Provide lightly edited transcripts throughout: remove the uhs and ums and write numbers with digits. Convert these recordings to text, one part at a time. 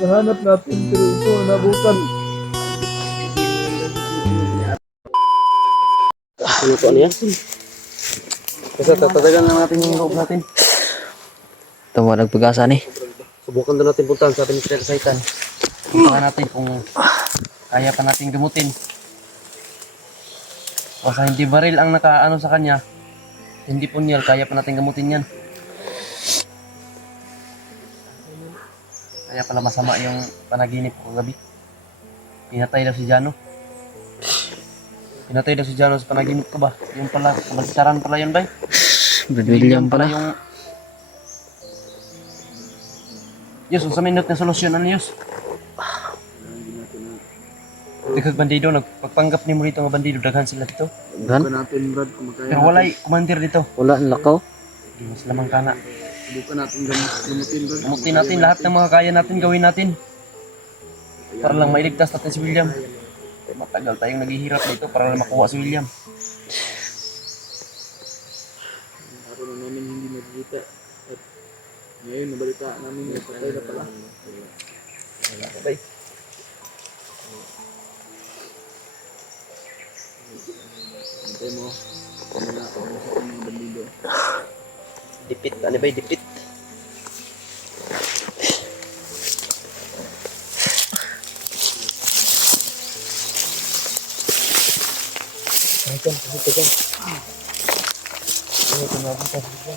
Nahanap natin pero ito nabutan. Luto niya. Kasi tatatagan lang natin yung loob natin. Ito mo nagpag-asa ni. Subukan doon natin puntahan sa ating Mr. Saitan. Puntahan natin kung kaya pa natin gamutin. O sa hindi baril ang nakaano sa kanya, hindi punyal, kaya pa natin gamutin yan. Kaya pala masama yung panaginip ko kagabi. Pinatay daw si Jano. Pinatay daw si Jano sa panaginip ko ba? Yung pala, kabasaran pala yun ba? Brad William pala. Yung... Yus, sa minute na solusyon, ano Yus? Dagag bandido, nagpagpanggap ni mo rito nga bandido, daghan sila dito. Gan? Subukan natin Brad kung makaya Pero walay kumandir dito. Wala ang lakaw. Di mas lamang kana. Subukan natin gamutin Brad. Gamutin natin lahat ng mga kaya natin, gawin natin. Para lang mailigtas natin si William. Matagal tayong naghihirap dito para lang makuha si William. Araw na namin hindi nagkita. At ngayon nabalita namin na patay na pala. Okay. Antay mo. Wala ako sa mga bandido. Dipit, ano ba yung dipit? Ito, ito, ito. Ito na dito.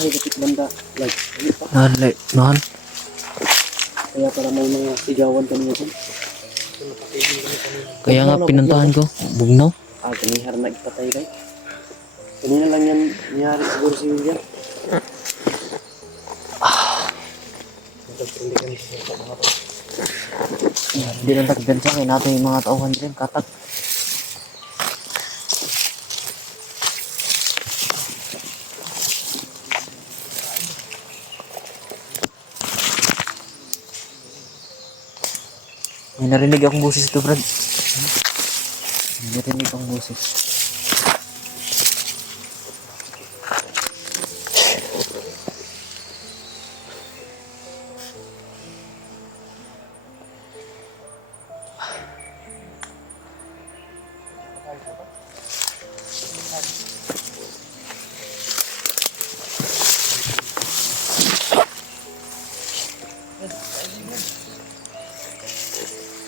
Ay, dipit banda. Like, ano pa? Nalay. Nahan. Kaya para may mga sigawan kami ngayon. Kaya nga pinuntahan ko. Bugnaw. Ah, kanihar na ipatay lang. Kanina lang yan nangyari siguro si William. Hindi lang tagdan sa akin. Natin yung mga tauhan dyan. Katak. May narinig akong boses ito, Brad. May narinig akong boses.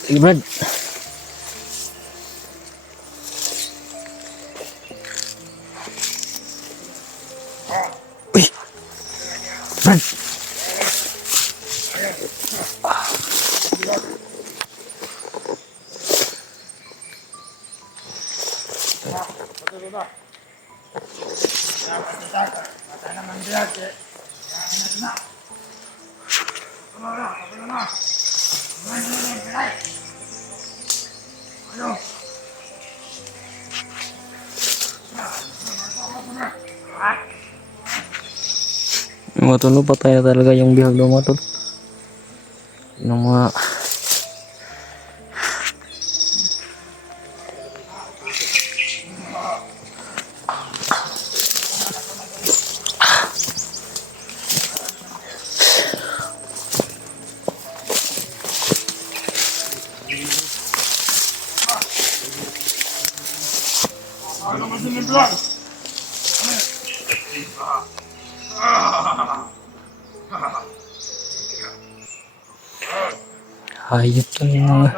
Sige, Brad. Uy! Brad! Matunog patay na talaga yung bihag ng matol. Yung mga hayop to yung mga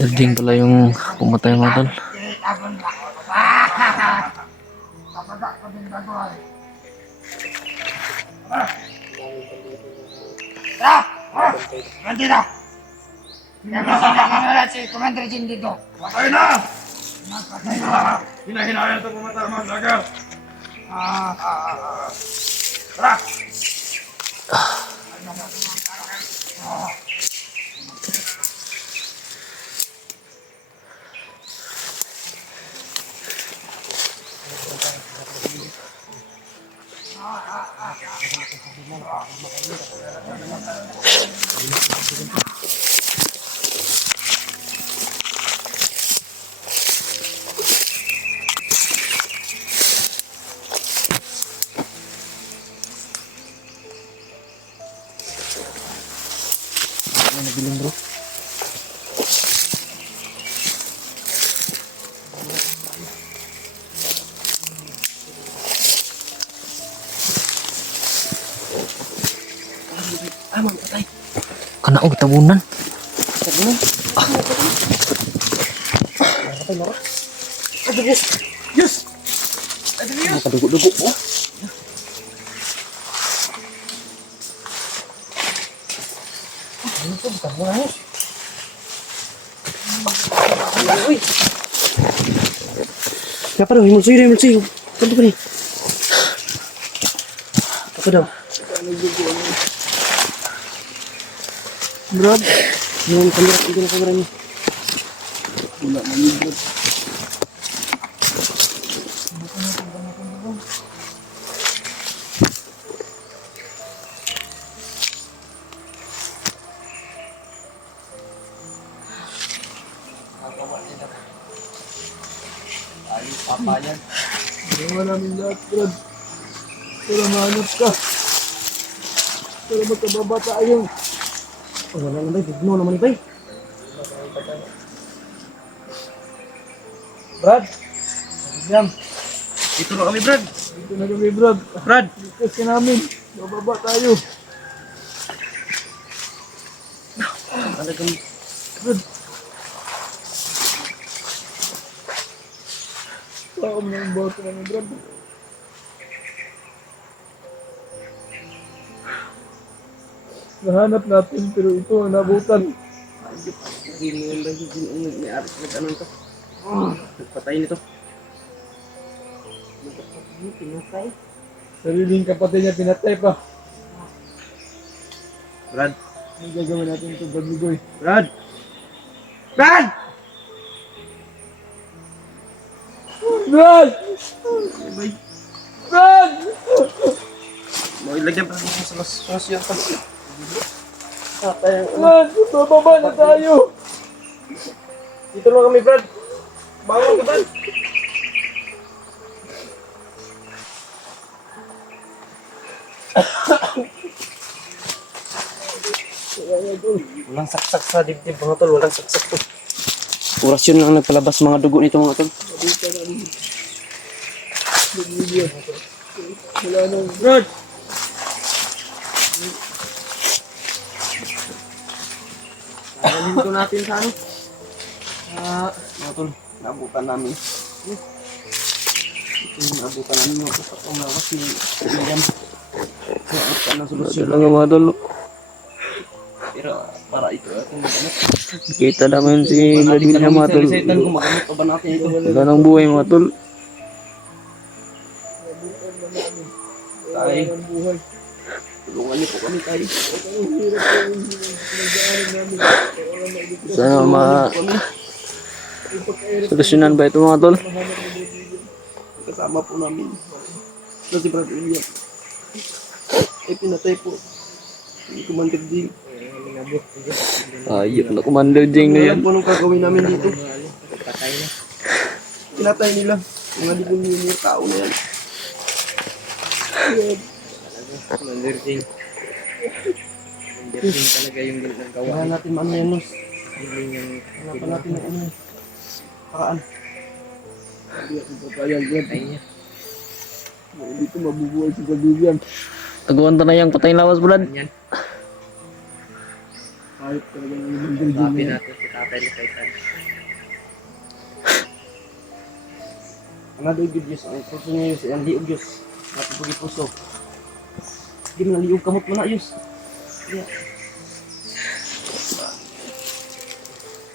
dalding pala yung pumatay mga tol. Bandida! Pinag-asalan si Commander Jin dito. Patay na! Hinahinaya ito pumatay mga daga. Ano nabiling bro? Ah, patay. Kana og tabunan. Tabunan. Patay mo. Aduh, yes. Yes. Aduh, yes. Makadugo-dugo po. Ano to? Tabunan mo. Uy. Siapa daw? Himulsoy. Kanto pa ni. Apa daw? Brad, yung kamera niya. Wala man yun, Brad. Ayos, papayan. Ginawa namin lahat, Brad. Para mahanap ka. Para magkababa tayo. Oh, wala naman, bigmo naman ni Bay. Brad! William, Dito na kami, Brad. dito na kami, Brad. Brad! Likas ka namin. Bababa tayo. Talagang Brad. Taom na yung boto namin, Brad. Nahanap natin pero ito ang nabutan. hindi mo yung Bay. Hindi mo may aris na ganun to. Nagpatay nito. Pinatay. Sariling kapatid niya pinatay pa. Brad! Ano gagawin natin ito, Brad Ligoy? Brad! Brad! Brad! Bay, Brad! mau ilagyan pa natin sa sosyo pa. Brad! Bababa na tayo! Dito lang kami, Brad. Bangon ka, Brad. Walang saksak sa dibdib, mga tol. Walang saksak to. Orasyon lang nagpalabas mga dugo nito, mga tol. Wala nang Brad! Alin ko natin sa ano? Mga tol, naabutan namin. Ito yung naabutan namin mga tol. Sa lawas ni William. Kaya ka ng solusyon. Talaga mga tol. Pero para ito ating magamit. Kita naman si Brad William mga tol. Sa kung magamit pa ba natin ito? Wala nang buhay mga tol. Tayo. Ang buhay. Tulungan niyo po kami tayo. Ang hirap yung pinagdaanan namin. Para maibigay Sana Kami. solusyonan ba ito mga tol? Kasama po namin. Ito si Brad William. Ay pinatay po. Hindi ko man kagding. Ayop na Commander Jing na yan. Alam po anong gagawin namin dito. Pinatay nila. Mga libon-libon yung tao na yan. Mandirding. Mandirding talaga yung ginagawa. Kailangan natin maano yan, Nos. Hindi yung Hanapan natin ng ano yan. Paraan. Hindi ako papayag, Brad. patay niya. Hindi ko mabubuhay si Brad William. Taguan ta na yung patay lawas Brad. Yan. Kahit talaga ng ibang building Sabi niya. natin si Tatay Lakaitan. Ang naliog yung Diyos. Ang puso niya Diyos. Ang liog Diyos. Natupag yung puso. Hindi mo naliog kamot mo na Diyos. Yeah.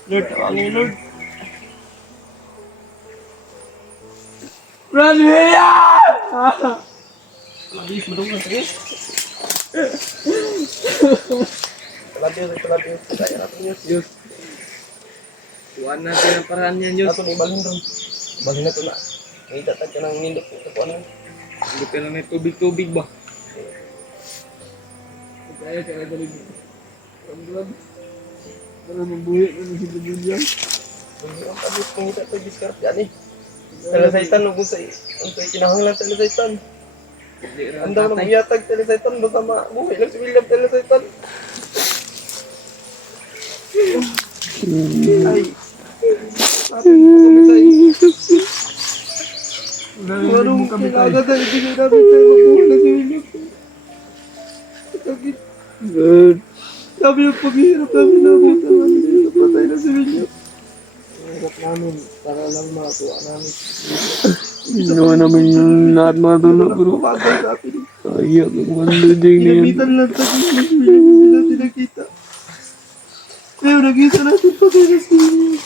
Lord, tawagin Lord. Brad William! Labis, madungan kayo. Labis. Kaya natin yun. Diyos. Tuwan natin ang paraan niyan, Diyos. Nato ni Balin ron. Balin na ito na. May datag ka ng nindot. Ito po ano. Hindi ka lang may tubig-tubig ba? Kaya ka na galing. Ramdam. Para mabuhi na si William. Ang pagis kong ito ito discard yan eh. Talasaitan no sa kinahanglan talasaitan. Ang daw na buyatag talasaitan basta mabuhay lang si William talasaitan. Ay. Marong kailangan na ibigay namin sa'yo mabuhay lang si William. Good. Sabi yung paghihirap namin nabutan namin dito patay na si William. Hirap namin para lang makakuha namin. Ginawa namin yung lahat mga tulog bro. Pumagay sa atin. Ayak ang manduding na yan. Pinabitan lang sa kanya si William hindi natin nakita. Pero nakita natin patay na si William.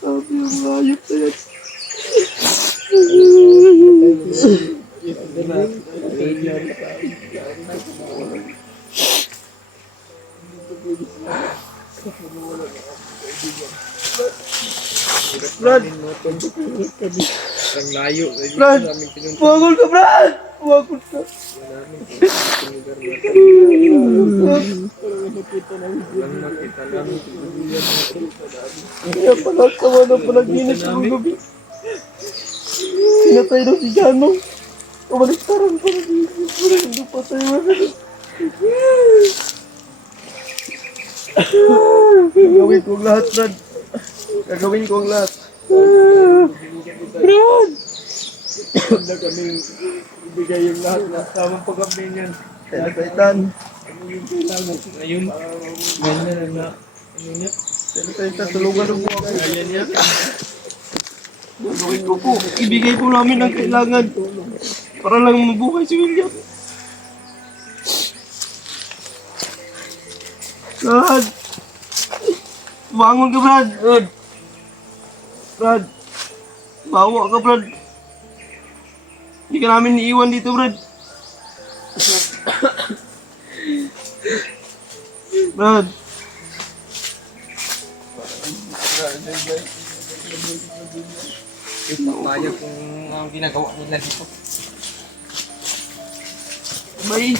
Sabi yung hayop na yan. Brad! Ang layo. Brad! Buwagol ka, Brad! Buwagol ka. Walang makita namin. Kaya pala sama na panaginip sa mga gabi. Sinatay daw si Jano. Kabaliktaran panaginip. Parang hindi patay mo. Gagawin ko ang lahat, Brad. Gagawin ko ang lahat. Brad! Handa kaming ibigay yung lahat na tamang pagkabi niyan. Kaya Saitan. Ngayon, ganyan na. Ano niya? Kaya Saitan, tulungan mo ako. Ayan niya. Gagawin ko po. Ibigay po namin ang kailangan. Para lang mabuhay si William. Brad! Bangon ka, Brad! Brad! Bawa ka, Brad! Hindi ka namin iiwan dito, Brad! Brad! Yung papaya kung ang ginagawa nila dito. May...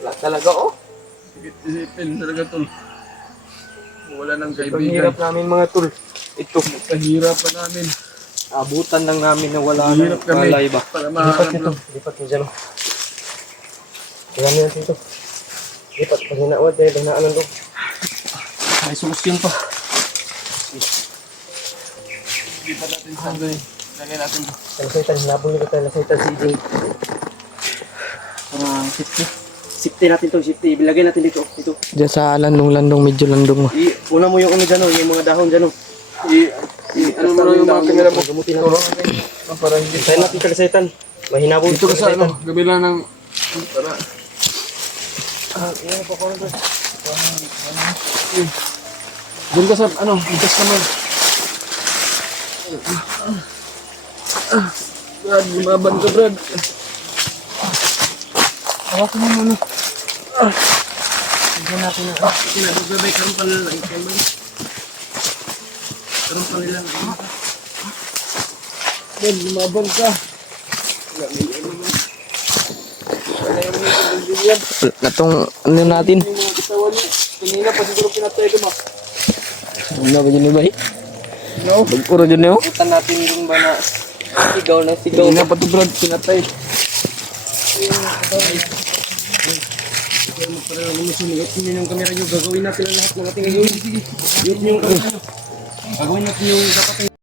Wala talaga, oh. Isipin talaga tol. Wala nang Ang kaibigan. hirap namin mga tol. Ito, Kahirap pa namin. abutan lang namin na wala Hirap ng kami. malay ba. Para maharap lang. Lipat mo dyan, oh. Marami natin ito. Lipat, pag hinawad, dahil hinaanan ko. May solusyon pa. Lipat natin sa doy. Lagay natin. Talasaitan, hinabol nito talasaitan si Jing. Para safety. Safety natin to, safety. Ilagay natin dito, dito. Diyan sa landong-landong, medyo landong. Una mo yung ano dyan, oh, yung mga dahon dyan, oh. Ano mo lang yung mga kamera mo? Gamutin natin. Para hindi. Tayo natin talasaitan. Mahinabol Dito ka sa ano, gabila ng... Para... Doon ka sa ano, itas naman. Brad, lumaban ka Brad. Hawakan mo muna. Tignan natin na. Kinabagabay, karoon pa nila lang. Karoon pa nila lang. Brad, lumaban ka. Natong ano natin? Yung mga katawan niya. Kanina pa siguro pinatay ko mo. Ano ba yun ba? No? Puro dyan yun. Putan natin yung ba na sigaw na sigaw. Kanina pa to Brad, pinatay. Sumigatin nyo yung camera nyo. Gagawin natin ang lahat ng ating gagawin. Sige. Gagawin natin yung dapat